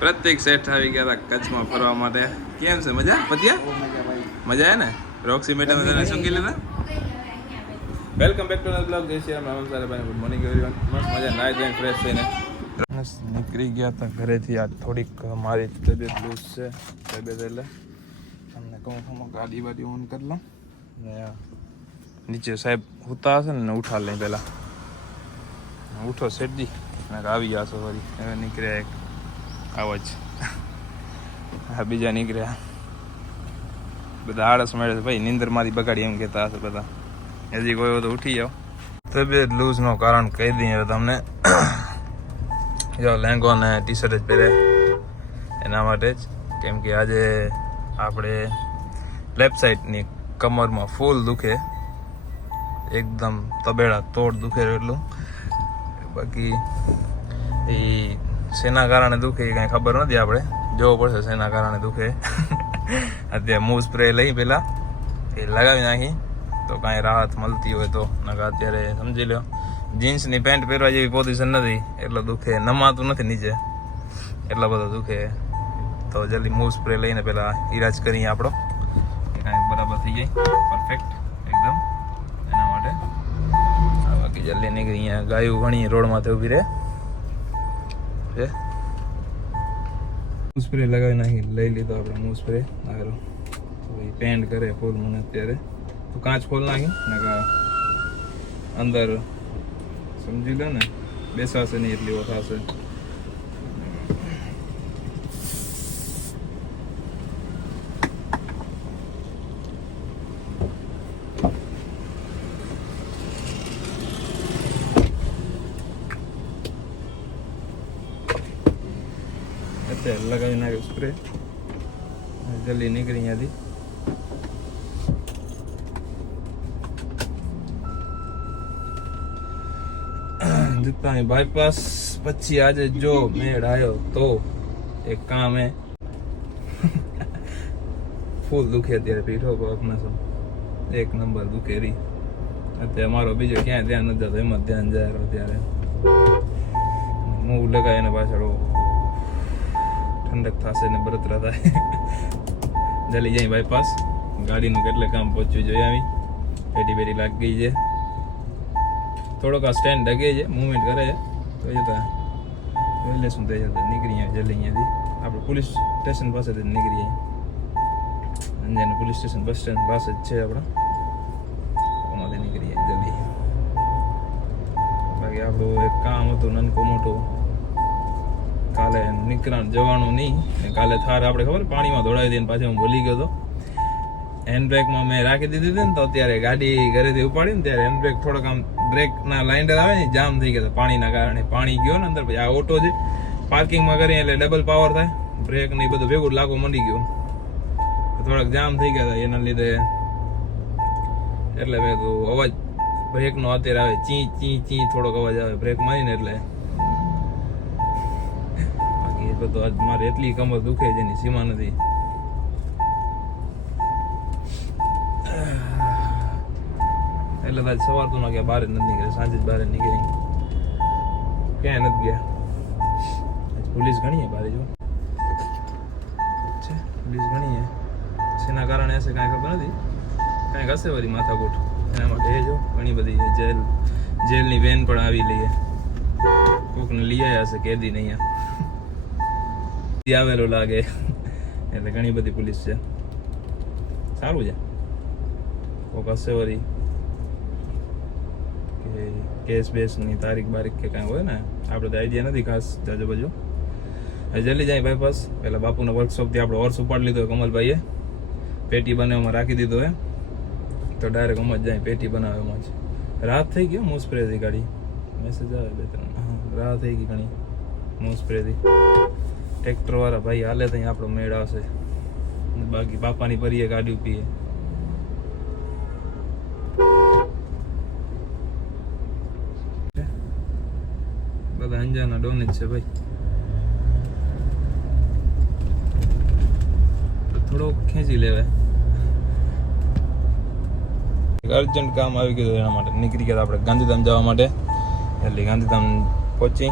પ્રત્યેક શેઠ આવી ગયા હતા કચ્છમાં ફરવા માટે. કેમ છે મજા પત્યા? મજા આવે ને? રોક્સી મેડમ તને સૂંઘી લીધા? Welcome back to blog. જય Shri Ram. Sarabhai good morning everyone. મસ્ત મજા નાઈ ધોઈને ફ્રેશ થઈને નીકળી ગયા હતા ઘરેથી. આ થોડીક મારી તબિયત લૂઝ છે. તબિયત એટલે તમને કહું ગાડી વાડી ઓન કરી લઉં ને નીચે સાહેબ ઉતા હશે ને ઉઠા લઈ પહેલાં ઉઠો શેઠજી અને આવી ગયા છો ફરી. હવે નીકળ્યા એક આવાજ હા બીજા નીકળ્યા બધા આળસ મળે છે ભાઈ. નીંદર મારી બગાડી એમ કહેતા હશે બધા. હજી કોઈ હોય તો ઉઠી જાઓ. તબિયત લૂઝનું કારણ કહી દઈએ તમને. જો લેંગો ને ટી શર્ટ જ પહેરે એના માટે જ. કેમ કે આજે આપણે લેફ્ટ સાઈડની કમરમાં ફૂલ દુખે, એકદમ તબેડા તોડ દુખે એટલું. બાકી એ શેના કારણે દુખે એ કાંઈ ખબર નથી. આપણે જોવું પડશે શેના કારણે દુખે. અત્યારે મૂવ સ્પ્રે લઈ પહેલાં એ લગાવી નાખી તો કાંઈ રાહત મળતી હોય તો. નકા અત્યારે સમજી લો જીન્સની પેન્ટ પહેરવા જેવી પોઝિશન નથી એટલો દુખે. નમાતું નથી નીચે એટલો બધો દુખે. તો જલ્દી મૂવ સ્પ્રે લઈને પહેલાં ઈલાજ કરીએ આપણો કે કાંઈક બરાબર થઈ જાય પરફેક્ટ એકદમ. એના માટે બાકી જલ્દી નીકળી. અહીંયા ગાયું ઘણી રોડમાંથી ઊભી રહે છે. મૂવ સ્પ્રે લગાવી નાખી લઈ લીધો આપણે મૂવ સ્પ્રે. આગળ પેન્ટ કરે ફૂલ મને અત્યારે તો કાચ ખોલ નાખી નકા અંદર સમજી લો ને બેસાશે નહીં એટલી ઓ થશે. અત્યારે લગાવી નાખ્યો સ્પ્રે. જલ્દી નીકળી અહીંયાથી. જીતપાણી બાયપાસ પછી આજે જો મેળ આવ્યો તો એક કામ હે. ફૂલ દુખે અત્યારે પીઠો પગને સમ એક નંબર દુખે રહી. અત્યારે મારો બીજો ક્યાંય ધ્યાન નથી જતો, એમાં ધ્યાન જાય અત્યારે. મૂવ લગાય એને પાછળ ઠંડક થશે ને બરતરા થાય. જલ્દી જાય બાયપાસ. ગાડીનું કેટલે કામ પહોંચ્યું જોઈએ. આવી પેટી પેટી લાગી ગઈ છે. થોડોક આ સ્ટેન્ડ ડગે છે, મૂવમેન્ટ કરે છે તો જતા એટલે શું થઈ જતા નીકળી જાય જલ્દી અહીંયાથી. આપણે પોલીસ સ્ટેશન પાસેથી નીકળી જાય. અંજારનું પોલીસ સ્ટેશન બસ સ્ટેન્ડ પાસે જ છે આપણા. એમાંથી નીકળી જાય જલ્દી. બાકી આપણું એક કામ હતું નાનકું મોટું. કાલે નીકળવાનું જવાનું નહીં. કાલે થાર આપણે ખબર પાણીમાં દોડાવી દઈને પાછી હું ભૂલી ગયો હતો. હેન્ડબ્રેકમાં મેં રાખી દીધી હતી ને તો અત્યારે ગાડી ઘરેથી ઉપાડી ને ત્યારે હેન્ડબ્રેક થોડોક આમ બ્રેકના લાઇન્ડર આવે ને જામ થઈ ગયા પાણીના કારણે. પાણી ગયો ને અંદર. પછી આ ઓટો છે પાર્કિંગમાં કરીએ એટલે ડબલ પાવર થાય. બ્રેક ને બધું ભેગું લાગો મંડી ગયું. થોડાક જામ થઈ ગયા હતા એના લીધે. એટલે મેં તો અવાજ બ્રેકનો અત્યારે આવે ચી ચી ચી થોડોક અવાજ આવે બ્રેક મારીને એટલે. બાકી એ બધું આજ મારે એટલી કમર દુખે જેની સીમા નથી. એટલે આજ સવાર તો ના ગયા, બહાર જ નથી નીકળ્યા. સાંજે જ બહાર નીકળી ક્યાંય નથી ગયા. પોલીસ ઘણી બારે જો છે. પોલીસ ઘણી છે. શેના કારણે હશે કાંઈ ખબર નથી. કાંઈક હશે વળી માથાકૂટ એના માટે. એ જો ઘણી બધી જેલની વેન પણ આવી લઈએ. કોકને લઈ આવ્યા હશે કેદી ને અહીંયા આવેલો લાગે. એટલે ઘણી બધી પોલીસ છે. સારું છે. કોક હશે વળી કેસ બેસની તારીખ બારીખ કે કાંઈ હોય ને. આપણે તો આઈડિયા નથી ખાસ જાજો બાજુ. જલ્દી જાય બાયપાસ. પહેલાં બાપુના વર્કશોપથી આપણે ઓર્સ ઉપાડી લીધો કમલભાઈએ. પેટી બનાવવામાં રાખી દીધો હે તો ડાયરેક્ટ આમ જ જાય પેટી બનાવવામાં જ. રાત થઈ ગયો મૂવ સ્પ્રેથી ગાડી. મેસેજ આવે 2-3 રાત થઈ ગઈ ઘણી મૂવ સ્પ્રેથી. ટ્રેક્ટરવાળા ભાઈ હાલે ત્યાં આપણો મેળ આવશે. બાકી બાપાની ભરીએ ગાડી પીએ. બધા અંજારના ડોન જ છે ભાઈ. થોડોક ખેંચી લેવાય. અર્જન્ટ કામ આવી ગયું એના માટે નીકળી ગયા આપણે ગાંધીધામ જવા માટે. એટલે ગાંધીધામ પહોંચી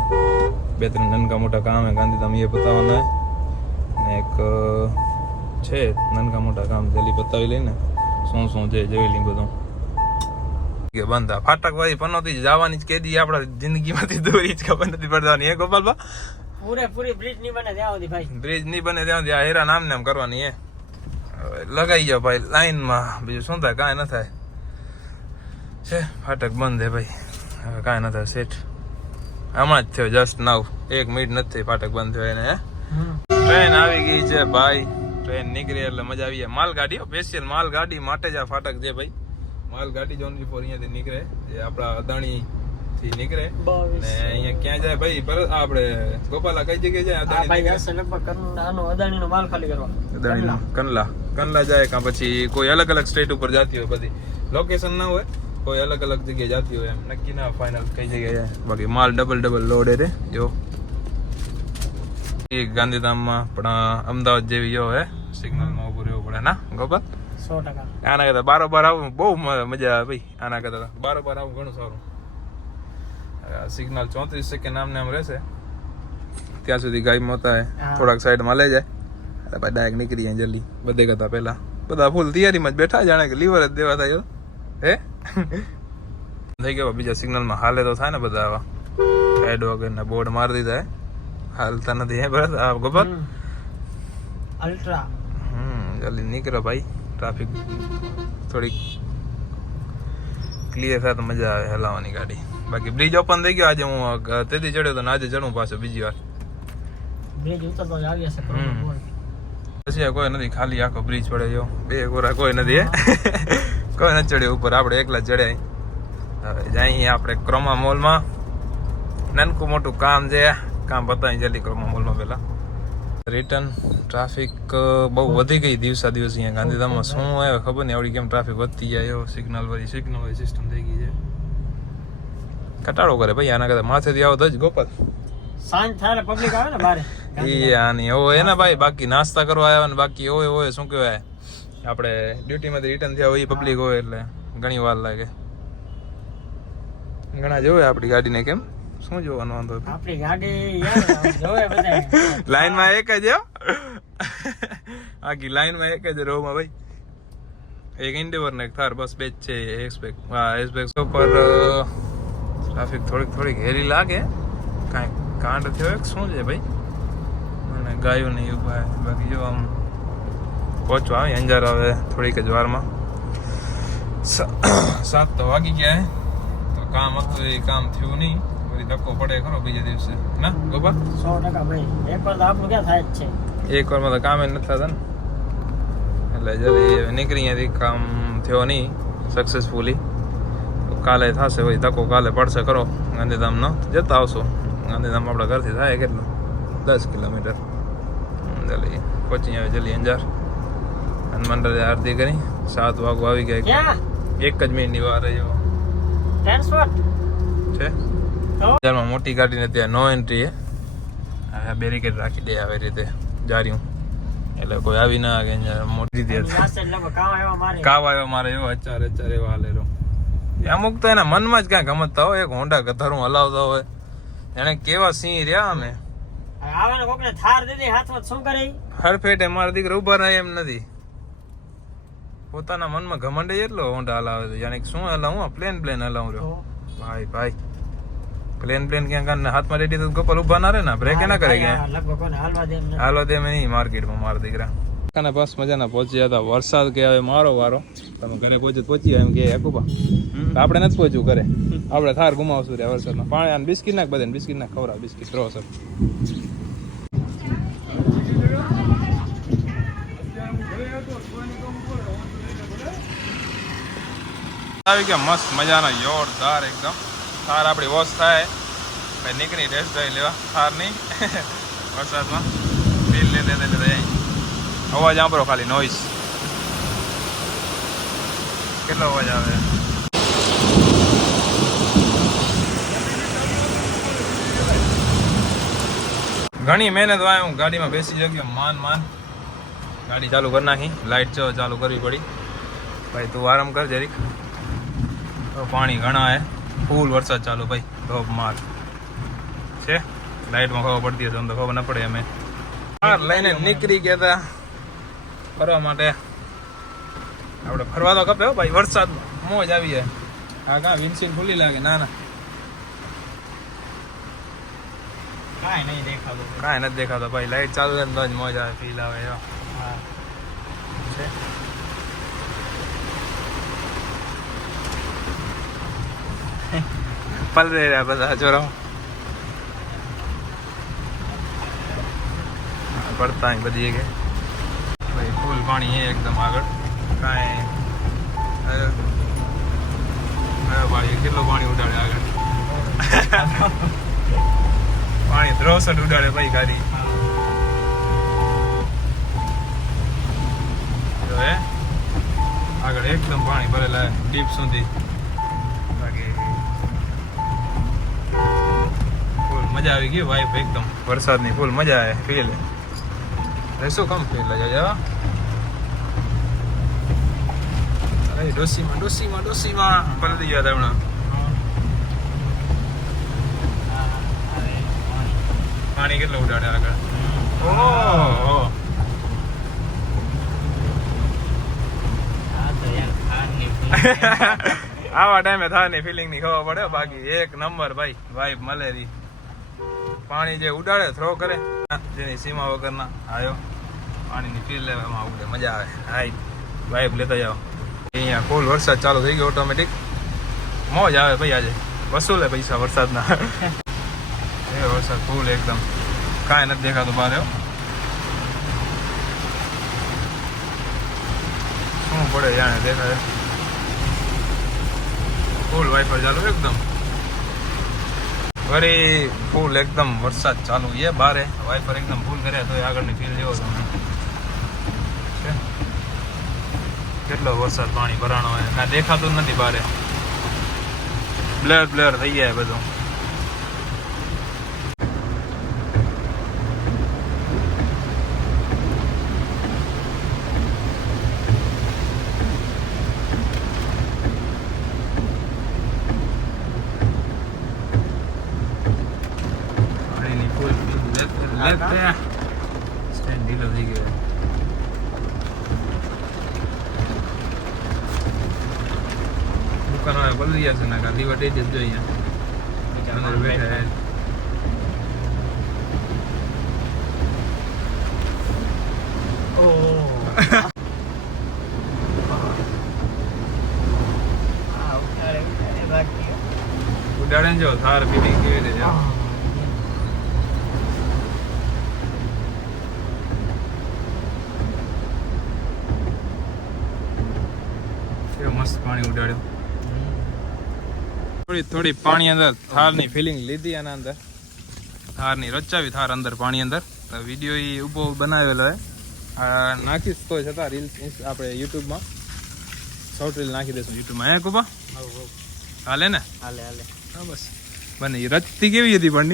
2-3 નનકા મોટા કામ હે ગાંધીધામ એ પતાવવાના ને એક છે નનકા મોટા કામ જલ્દી પતાવી લઈને શું છે જોઈ લઈ બધું કે બંધા ફાટક વાળી પનોતી જવાની જ કેદી આપણા જિંદગીમાંથી દોરી જ ખબર નથી પડવાની હે ગોપાલબા પૂરેપૂરી બ્રિજ નહીં બને ત્યાં સુધી ભાઈ બ્રિજ નહીં બને ત્યાં સુધી આ હેરાન આમ ને આમ કરવાની હે લગાઈ જાઓ ભાઈ લાઈનમાં બીજું શું થાય કાંઈ ન થાય છે ફાટક બંધ હે ભાઈ હવે કાંઈ ન થાય સેટ હમણાં જ થયો જસ્ટ નાવ 1 મિનિટ નથી થઈ ફાટક બંધ થયો એને હે ટ્રેન આવી ગઈ છે ભાઈ ટ્રેન નીકળી એટલે મજા આવી જાય માલગાડી સ્પેશિયલ માલગાડી માટે જ આ ફાટક છે ભાઈ માલગાડી જોન ફોર અહીંયાથી નીકળે જે આપણા અદાણી થી નીકળે ને અહીંયા ક્યાં જાય ભાઈ આપણે ગોપાલા કઈ જગ્યાએ જાય અદાણી નો માલ ખાલી કરવા અદાણી કંડલા જાય કાં પછી કોઈ અલગ અલગ સ્ટેટ ઉપર જતી હોય બધી લોકેશન ના હોય કોઈ અલગ અલગ જગ્યાએ જતી હોય એમ નક્કી ના ફાઇનલ કઈ જગ્યાએ જાય બાકી માલ ડબલ લોડ રે જો એ ગાંધીધામમાં પણ અમદાવાદ જેવી જો હે સિગ્નલમાં ઉભું રહેવું પડે ના ગોપાલ 100% આના કરતા બારોબાર આવું બહુ મજા આવે ભાઈ આના કરતા બારોબાર આવું ઘણું સારું સિગ્નલ 34 સેકન્ડ આમને આમ રહેશે ત્યાં સુધી ગાય મોતા હે થોડાક સાઈડમાં લઈ જાય અરે ભાઈ ડાયરેક્ટ નીકળી જાય જલ્દી બધે કરતા પહેલા બધા ફૂલ તૈયારીમાં જ બેઠા જાણે કે લીવર જ દેવા થાય હે થઈ ગયો બીજા સિગ્નલમાં હાલે તો થાય ને બધા આવા હેડ વગર ના બોર્ડ મારી દીધા હે હાલતા નથી હે બરાબર આ ગોપાલ અલ્ટ્રા જલ્દી નીકળો ભાઈ ટ્રાફિક થોડીક ક્લિયર થાય તો મજા આવે હલાવવાની ગાડી બાકી બ્રિજ ઓપન થઈ ગયો આજે હું તેથી ચડ્યો તો આજે ચડું પાછો બીજી વાર બ્રિજ ઉતરતો જ આવી હશે પછી કોઈ નથી ખાલી આખો બ્રિજ પડે જો બે કોરા કોઈ નથી હે કોઈ નથી ચડ્યો ઉપર આપણે એકલા ચડ્યા હવે જઈએ આપણે ક્રોમા મોલમાં નાનકું મોટું કામ છે કામ પતાવી જલ્દી ક્રોમા મોલમાં પેલા રિટર્ન ટ્રાફિક બહુ વધી ગઈ દિવસા દિવસ અહીંયા ગાંધીધામમાં શું આવે ખબર નહીં આવડી કેમ ટ્રાફિક વધતી જાય એવો સિગ્નલ વાળી સિસ્ટમ થઈ ગઈ છે કટાળો કરે ભાઈ આના કરતા માથેથી આવો તો જ ગોપાલ સાંજ થાય પબ્લિક આવે ને બારે એ આની એવો હે ને ભાઈ બાકી નાસ્તા કરવા આવ્યા ને બાકી હોય શું કહેવાય આપણે ડ્યુટીમાંથી રિટર્ન થયા હોય એ પબ્લિક હોય એટલે ઘણી વાર લાગે ઘણા જોવે આપણી ગાડીને કેમ શું જોવાનું વાંધો આપણી ગાડી જોવે બધા લાઈનમાં એક જ આખી લાઈનમાં એક જ રોમાં ભાઈ એક ઇન્ડિવર ને એક થાર બસ બે જ છે એસબેક ઉપર ટ્રાફિક થોડીક હેરી લાગે કાંઈ કાંડ થયો એક શું છે ભાઈ અને ગાયો નહીં ઉભા બાકી જો આમ પહોંચવા આવે અંજાર આવે થોડીક જ વારમાં 7 તો વાગી ગયા તો કામ હતું એ કામ થયું નહીં ધક્કો પડે ખરો બીજા દિવસે ના ગોપાલ 100% ભાઈ એક વાર તો આપણું ક્યાં થાય જ છે એક વારમાં તો કામ નથી થતા ને એટલે જલ્દી નીકળી અહીંયાથી કામ થયો નહીં સક્સેસફુલી કાલે થશે ભાઈ ધક્કો કાલે પડશે કરો ગાંધીધામનો જતા આવશો ગાંધીધામ આપણા ઘરથી થાય કેટલું 10 કિલોમીટર જલ્દી પહોંચી આવે જલ્દી અંજાર હનુમાન આરતી કરી 7 વાગવા આવી ગયા 1 જ મિનિટની વાર રહ્યો ટ્રાન્સપોર્ટ છે અંજારમાં મોટી ગાડીને ત્યાં નો એન્ટ્રી હે બેરિકેડ રાખી દે આવી રીતે જાર્યું એટલે કોઈ આવી ના કે મોટી કાવા એવા મારે એવો અચાર એવા હાલેલો અમુક તો એના મનમાં જ ક્યાંક ગમતતા હોય એક હોન્ડા ગધરું હલાવતા હોય એને કેવા સિંહ રહ્યા અમે આવાને કોકને થાર દીધી હાથમાં શું કરે હરફેટે મારા દીકરા ઉભા રહે એમ નથી પોતાના મનમાં ઘમંડ એટલો હોન્ડા હલાવે છે જાણે શું હલાવું પ્લેન હલાવું રહ્યો ભાઈ પ્લેન ક્યાં હાથમાં રેડી તો ગોપાલ ઉભા ના રહે ને બ્રેક ના કરે હાલવા દે નહીં માર્કેટમાં મારા દીકરા અને બસ મજાના પહોંચ્યા હતા વરસાદ કે હવે મારો વારો તમે ઘરે પહોંચી એમ કે અકુબા આપણે નથી પહોંચ્યું ઘરે આપણે થાર ગુમાવશું રે વરસાદમાં પાણી અને બિસ્કિટ નાખ બધા બિસ્કિટ નાખ ખવડાવ બિસ્કિટ રહો સર આવી ગયા મસ્ત મજાનો જોરદાર એકદમ થાર આપણી વોશ થાય ભાઈ નીકળી ટેસ્ટ ડ્રાઈવ લેવા થાર નહીં વરસાદમાં ફીલ લેતે અવાજ સાંભળો ખાલી નોઈસ કેટલો અવાજ આવે ઘણી મહેનત વાય હું ગાડીમાં બેસી જગ્યો માન ગાડી ચાલુ કરી નાખી લાઈટ જો ચાલુ કરવી પડી ભાઈ તું આરામ કર જરીક પાણી ઘણા હે ફૂલ વરસાદ ચાલુ ભાઈ ધોપ માર છે લાઇટમાં ખબર પડતી હશે, આમ તો ખબર ન પડે. અમે કાર લઈને નીકળી ગયા હતા ફરવા માટે. આપણે ફરવા તો કપે હો ભાઈ, વરસાદ મોજ આવી જાય. હા કાં વિન્ડશીલ્ડ ખુલ્લી લાગે? ના ના કાંઈ નહીં દેખાતું. કાંઈ નથી દેખાતો ભાઈ. લાઈટ ચાલુ રહે તો જ મોજ આવે, ફીલ આવે. હા છે પલરે રહ્યા બધા ચોરાઓ પડતા બધી કે ભાઈ ફૂલ પાણી છે એકદમ આગળ. કાંઈ ભાઈ કેટલું પાણી ઉડાડે આગળ. પાણી ધ્રોસટ ઉડાડે ભાઈ ગાડી. હે આગળ એકદમ પાણી ભરેલા ડીપ સુધી. બાકી ફૂલ મજા આવી ગઈ વાઈફ એકદમ વરસાદની ફૂલ મજા આવે ફીલ. શું કમ ફીલ જાય? અરે ડોસીમાં પલટી ગયા હતા હમણાં. પાણી કેટલું ઉડાડે આગળ. ઓહ આવા ટાઈમે થારની ફિલિંગ ની ખબર પડે. બાકી એક નંબર ભાઈ વાઈબ મલેરી. પાણી જે ઉડાડે થ્રો કરે જેની સીમા વગરના આયો પાણીની ફીલ લેવામાં ઉડે મજા આવે. હાઈ વાઈબ લેતા જાઓ. અહીંયા ફૂલ વરસાદ ચાલુ થઈ ગયો ઓટોમેટિક. મોજ આવે ભાઈ. આજે વસૂલે પૈસા વરસાદના. એ વરસાદ ફૂલ એકદમ કાંઈ નથી દેખાતું બહાર. શું પડે જાણે દેખાય. ફૂલ વાઇફર ચાલુ એકદમ. વળી ફૂલ એકદમ વરસાદ ચાલુ છે બારે. વાઇફર એકદમ ફૂલ કર્યા તો આગળની ફીલ જેવો તમને કેટલો વરસાદ પાણી ભરાણો હોય. કાંઈ દેખાતું જ નથી બારે. બ્લર થઈ જાય બધું. સ્ટેન્ડ ઢીલો થઈ ગયો. દુકાનો બદલી જશે ને કા લીવર ડેટ જ જોઈએ અંદર બેઠા. ઉડાડે ને જો થાર ફિલિંગ કેવી રીતે જાઓ. મસ્ત પાણી ઉડાડ્યું. થોડી પાણી અંદર થારની ફિલિંગ લીધી. આના અંદર થારની રચાવી થાર અંદર પાણી અંદર. વિડીયો એ ઉભો બનાવેલો હે. નાખીશ તો છતાં રીલ્સ આપણે યુટ્યુબમાં શોર્ટ રીલ નાખી દઈશું યુટ્યુબમાં. હે કુપા હાલે ને? હાલે હા બસ બને. એ રચતી કેવી હતી પણ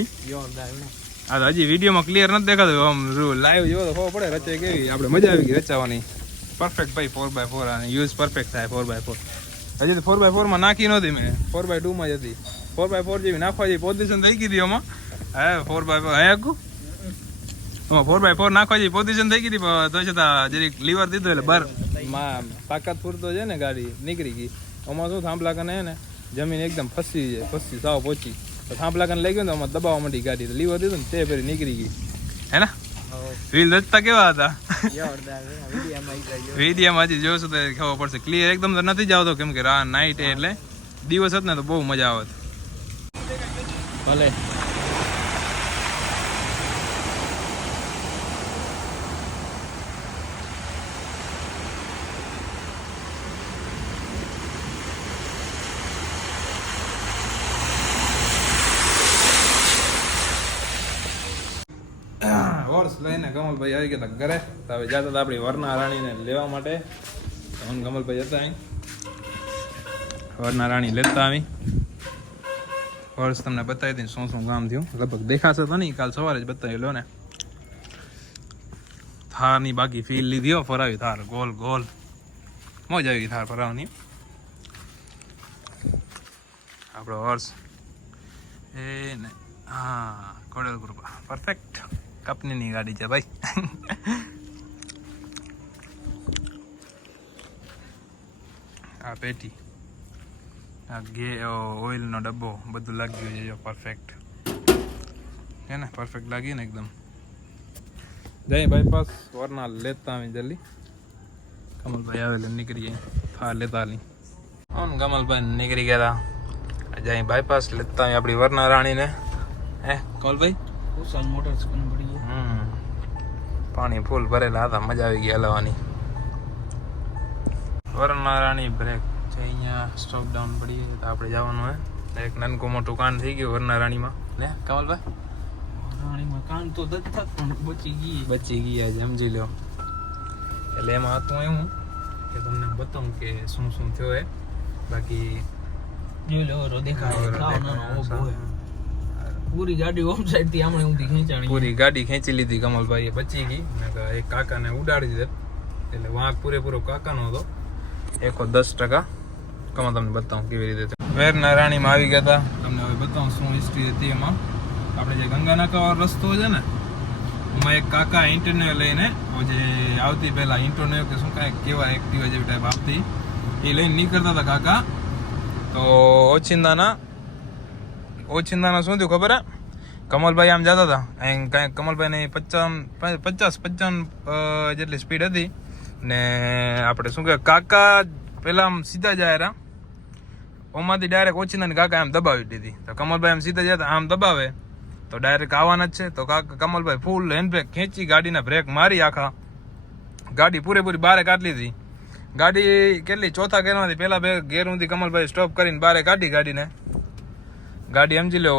આ તો હજી વિડીયોમાં ક્લિયર નથી દેખાતું. આમ લાઈવ જોવો તો ખબર પડે રચે કેવી. આપણે મજા આવી ગઈ રચાવાની. પરફેક્ટ ભાઈ 4x4 અને યુઝ પરફેક્ટ થાય 4x4. હજી તો 4x4 માં નાખી નહોતી મેં. 4x2 માં જ હતી. 4x4 જેવી નાખવા જેવી પોઝિશન થઈ ગઈ હતી આમાં. હા 4x4 હે આખું 4x4 નાખવા જેવી પોઝિશન થઈ ગઈ હતી. તો છતાં જરીક લીવર દીધું એટલે બર તાકાત પૂરતો છે ને ગાડી નીકળી ગઈ. આમાં શું થાંભલા કને ને જમીન એકદમ ફસી સાવ પહોંચી. તો થાંભલા કને લઈ ગયો ને આમાં દબાવવા માંડી ગાડી. તો લીવર દીધું ને તે ફેરી નીકળી ગઈ. હે ને વ્હીલ રચતા કેવા હતા વિડીયામાં હજી જોશું તો ખબર પડશે. ક્લિયર એકદમ તો નથી જ આવતો કેમ કે નાઇટ એટલે દિવસ હોત ને તો બહુ મજા આવત. ભલે હોર્સ લઈને કમલભાઈ આવી ગયા હતા ઘરે. તો હવે જતા હતા આપણી વરના રાણીને લેવા માટે. હું કમલભાઈ હતા અહીં વરના રાણી લેતા આવી. હોર્સ તમને બતાવી દઈને શું કામ થયું. લગભગ દેખાશે તો નહીં, કાલ સવારે જ બતાવી લો ને. થારની બાકી ફીલ લીધી હો. ફરાવી થાર ગોલ ગોલ. મોજ આવી થાર ફરાવવાની. આપણો હોર્સ એ ને હા ખોડલ કૃપા પરફેક્ટ કંપનીની ગાડી છે ભાઈ. આ પેટી, આ ઓઇલનો ડબ્બો બધું લાગ્યું છે જો પરફેક્ટ હે ને, પરફેક્ટ લાગી ને એકદમ. જઈ બાયપાસ વરના લેતા આવી જલ્દી. કમલભાઈ આવેલે નીકળી જાય હા લેતા નહીં. આમ કમલભાઈ નીકળી ગયા હતા. જઈ બાયપાસ લેતા આવી આપણી વરના રાણીને. હે કમલભાઈ ઉસાલ મોટર્સ પણ પડી પાણી ફૂલ ભરેલા હતા, મજા આવી ગઈ હલાવવાની. વરના રાણી બ્રેક છે અહીંયા, સ્ટોપ ડાઉન પડી ગઈ તો આપણે જવાનું હે. એક નાનકું મોટું કાન થઈ ગયું વરના રાણીમાં. ને કમલભાઈ રાણીમાં કાન તો દત્તા પણ બચી ગયા છે સમજી લો. એટલે એમાં હતું એવું કે તમને બતાવું કે શું શું થયો એ. બાકી જોઈ લો પૂરી ગાડી ઓમ સાઈડ થી આમણે ઊંધી ખેંચાણી. પૂરી ગાડી ખેંચી લીધી કમલભાઈ, બચી ગઈ. એક કાકાને ઉડાડી દીધે એટલે વાંક પૂરેપૂરો કાકાનો હતો. 10% કમલ તમને બતાવું કેવી રીતે. વેરના રાણીમાં આવી ગયા હતા. તમને હવે બતાવું શું હિસ્ટ્રી હતી એમાં. આપણે જે ગંગાનાકા વાળો રસ્તો છે ને, એમાં એક કાકા ઇન્ટરનેટ લઈને જે આવતી પહેલા ઇન્ટરનેટ કે શું કાંઈ કેવા એક્ટિવા જેવી ટાઈપ આવતી એ લઈને નીકળતા હતા કાકા. તો ઓચિંદાના શું થયું ખબર હે, કમલભાઈ આમ જતા હતા. અહીં કાંઈ કમલભાઈની 50-55 જેટલી સ્પીડ હતી ને આપણે શું કહેવાય કાકા પહેલાં આમ સીધા જાય રહ્યા, ઓમાંથી ડાયરેક્ટ ઓચિંદાની કાકા આમ દબાવી દીધી. તો કમલભાઈ આમ સીધા જતા આમ દબાવે તો ડાયરેક્ટ આવવાના જ છે. તો કમલભાઈ ફૂલ હેન્ડબ્રેક ખેંચી ગાડીના બ્રેક મારી આખા ગાડી પૂરેપૂરી બારે કાઢી લીધી. ગાડી કેટલી ચોથા ગેરમાંથી પહેલા બે ગેર ઊંધી કમલભાઈ સ્ટોપ કરીને બારે કાઢી ગાડીને. ગાડી સમજી લો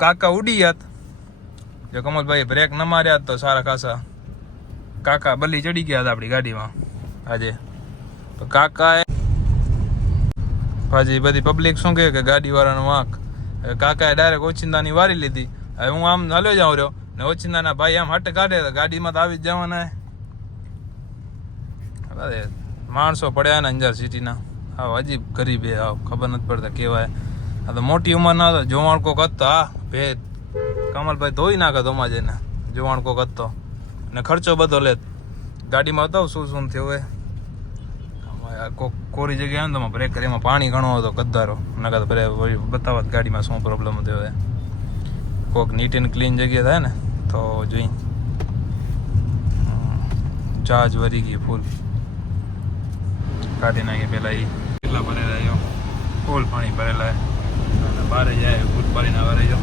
કાકા ઉડી જાત જો કમલભાઈ બ્રેક ન માર્યા તો સારા ખાસા કાકા બલી ચડી ગયા હતા આપણી ગાડીમાં આજે. તો કાકાએ પછી બધી પબ્લિક શું કહે કે ગાડીવાળાનો વાંક. કાકાએ ડાયરેક્ટ ઓચિંદાની વારી લીધી. હવે હું આમ હાલ્યો જાઉં રહ્યો ને ઓચિંદાના ભાઈ આમ હટ કાઢે તો ગાડીમાં તો આવી જ જવાના. અરે માણસો પડ્યા ને અંજાર સિટીના, હા અજીબ ગરીબ એ આવ ખબર નથી પડતા કેવાય. આ તો મોટી ઉંમરના હતો, જોવાણ કોક હતો. હા ભેદ કમલભાઈ ધોઈ નાખે તોમાં જઈને, જોવાણ કોક હતો ને ખર્ચો બધો લે. ગાડીમાં હતો શું થયું હોય કોક કોરી જગ્યાએ ને તો બ્રેક કરી એમાં પાણી ઘણો હતો કદ્દારો નકર તો બતાવત ગાડીમાં શું પ્રોબ્લેમ થયો હોય. કોક નીટ એન્ડ ક્લીન જગ્યા થાય ને તો જોઈ ચાર્જ વરી ગઈ ફૂલ કાઢી નાખી. પેલા એ કેટલા ભરેલા જો ફૂલ પાણી ભરેલા બારે જાય ફૂલ પાણી ના ભરે જો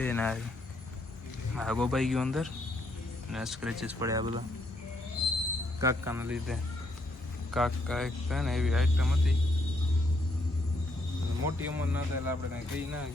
એ ના આ ગોબાઈ ગયું અંદર ને સ્ક્રેચીસ પડ્યા બધા કાકાને લીધે. કાકા એક છે ને એવી આઈટમ હતી મોટી ઉંમર ના થાય એટલે આપણે કાંઈ કહી ના